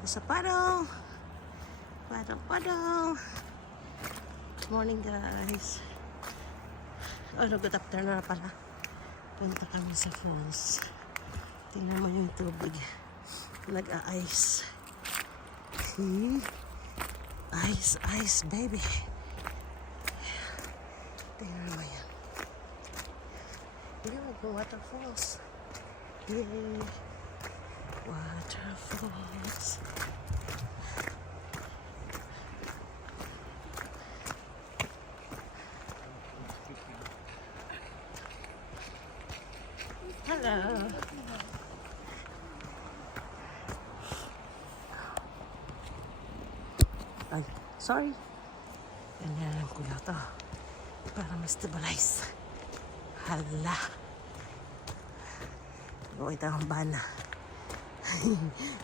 There's a puddle. Puddle. Good morning, guys. Oh, no, good afternoon na pala. Punta kami sa falls. Tingnan mo yung tubig. Nag-a-ice. See? Ice, baby. Tingnan mo yan. Yun, waterfalls. Yay! Waterfalls. Hello. Ay, sorry. Ganyan ko na to. Para ma-stabilize. Hala. O, ito ang bana.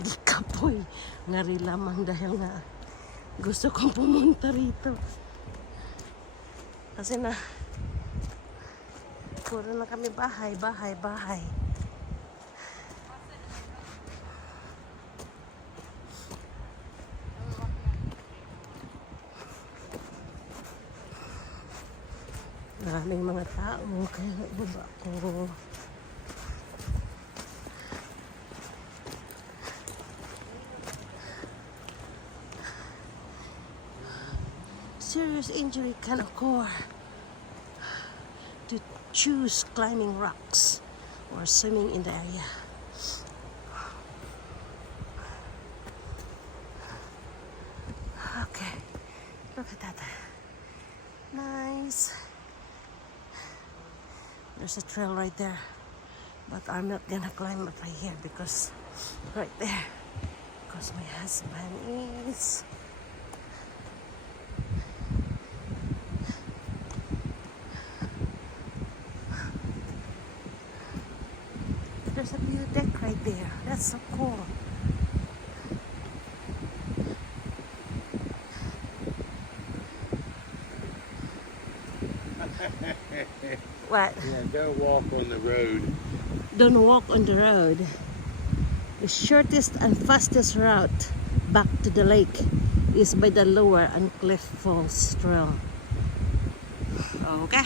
Di kapoy. Ngari lamang dahil nga gusto kong pumunta rito. Kasi na puro na kami bahay. Maraming mga tao. Kaya baba ko. Serious injury can occur to choose climbing rocks or swimming in the area. Okay, look at that. Nice. There's a trail right there, but I'm not gonna climb it right here because right there, because my husband is there's a view deck right there. That's so cool. What? Yeah, don't walk on the road. Don't walk on the road. The shortest and fastest route back to the lake is by the lower and cliff falls trail. Okay.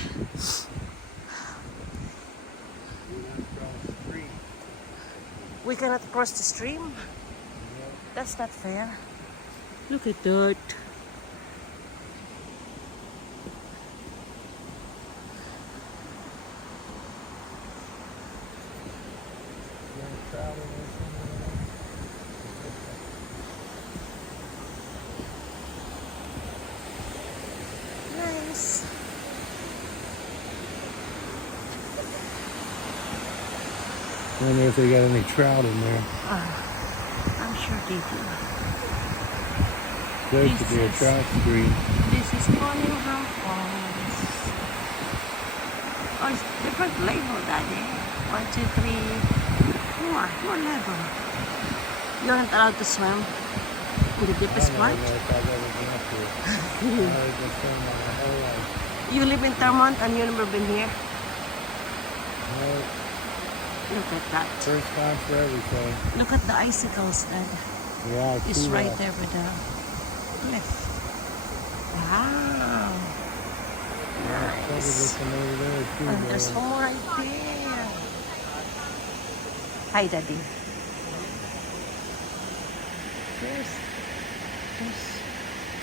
We cannot cross the stream. That's not fair. Look at that. Nice. I wonder if they got any trout in there. I'm sure they do. There could be a trout stream. This is Cunningham Falls. Oh, it's different level, Daddy. 1, 2, 3, 4 level. You aren't allowed to swim in the deepest part. You live in Termont and you've never been here? No, Look at that. first time for everything. Look at the icicles, Dad. Yeah, I It's see right that. there with the cliff. Wow. Probably Nice. looking over there too. And there's though. more right there. Hi, Daddy. There's,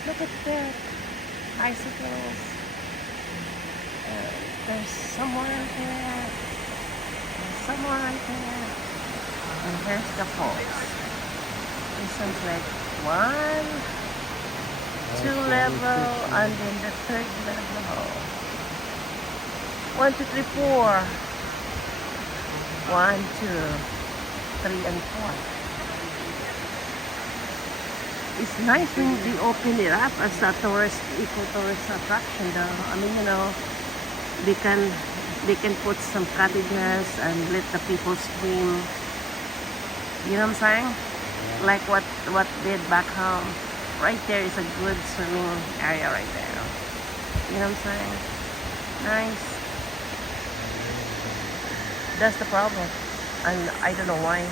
look at that. Icicles. There's someone right there. There's someone right there. And here's the falls. This one's like 1, 2 level, and then the 3rd level. 1, 2, 3, 4. 1, 2, 3, and 4. It's nice when they open it up as a tourist, eco-tourist attraction though. I mean, you know, they can put some cottages and let the people swim. You know what I'm saying? Like what did back home. Right there is a good swimming area right there. You know what I'm saying? Nice. That's the problem. And I don't know why.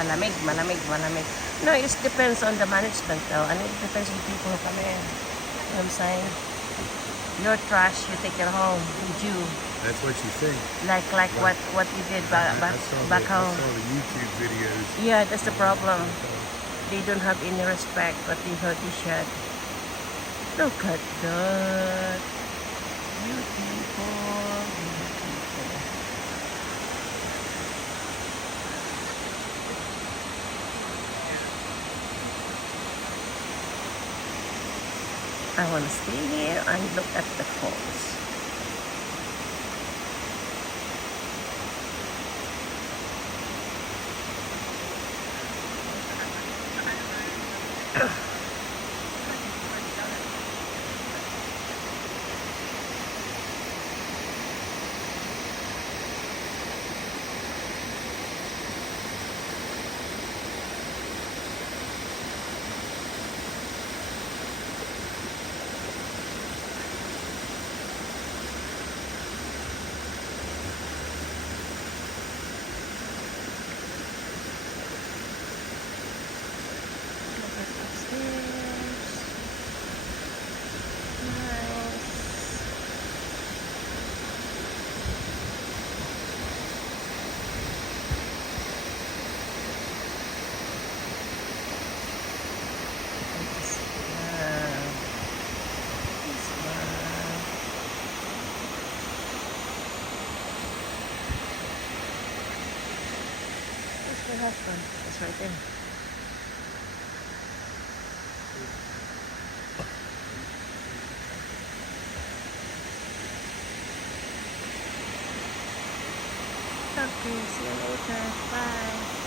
Malamig, malamig, malamig. No, it depends on the management though. And it depends on the people who come in. You know what I'm saying? Your trash, you take it home with you. That's what you think. Like what we did back I home. saw the YouTube videos. Yeah, that's the problem. They don't have any respect what they heard they should. Look at that. Beautiful, beautiful. I want to stay here and look at the falls. Husband. It's right there. Okay, see you later. Bye.